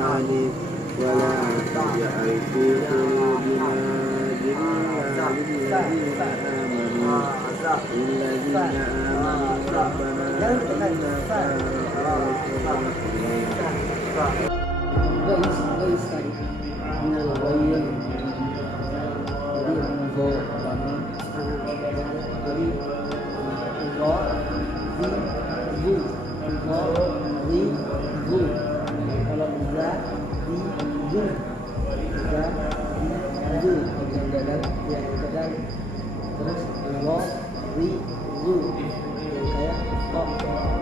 ذلك ولا تجعل في قلوبنا غلا للذين آمنوا ربنا إنك رؤوف رحيم. ليس من الغير jadi vo pertama jadi vo di vo kalau za di ju za di ju yang dagang terus vo di ju yang kayak kok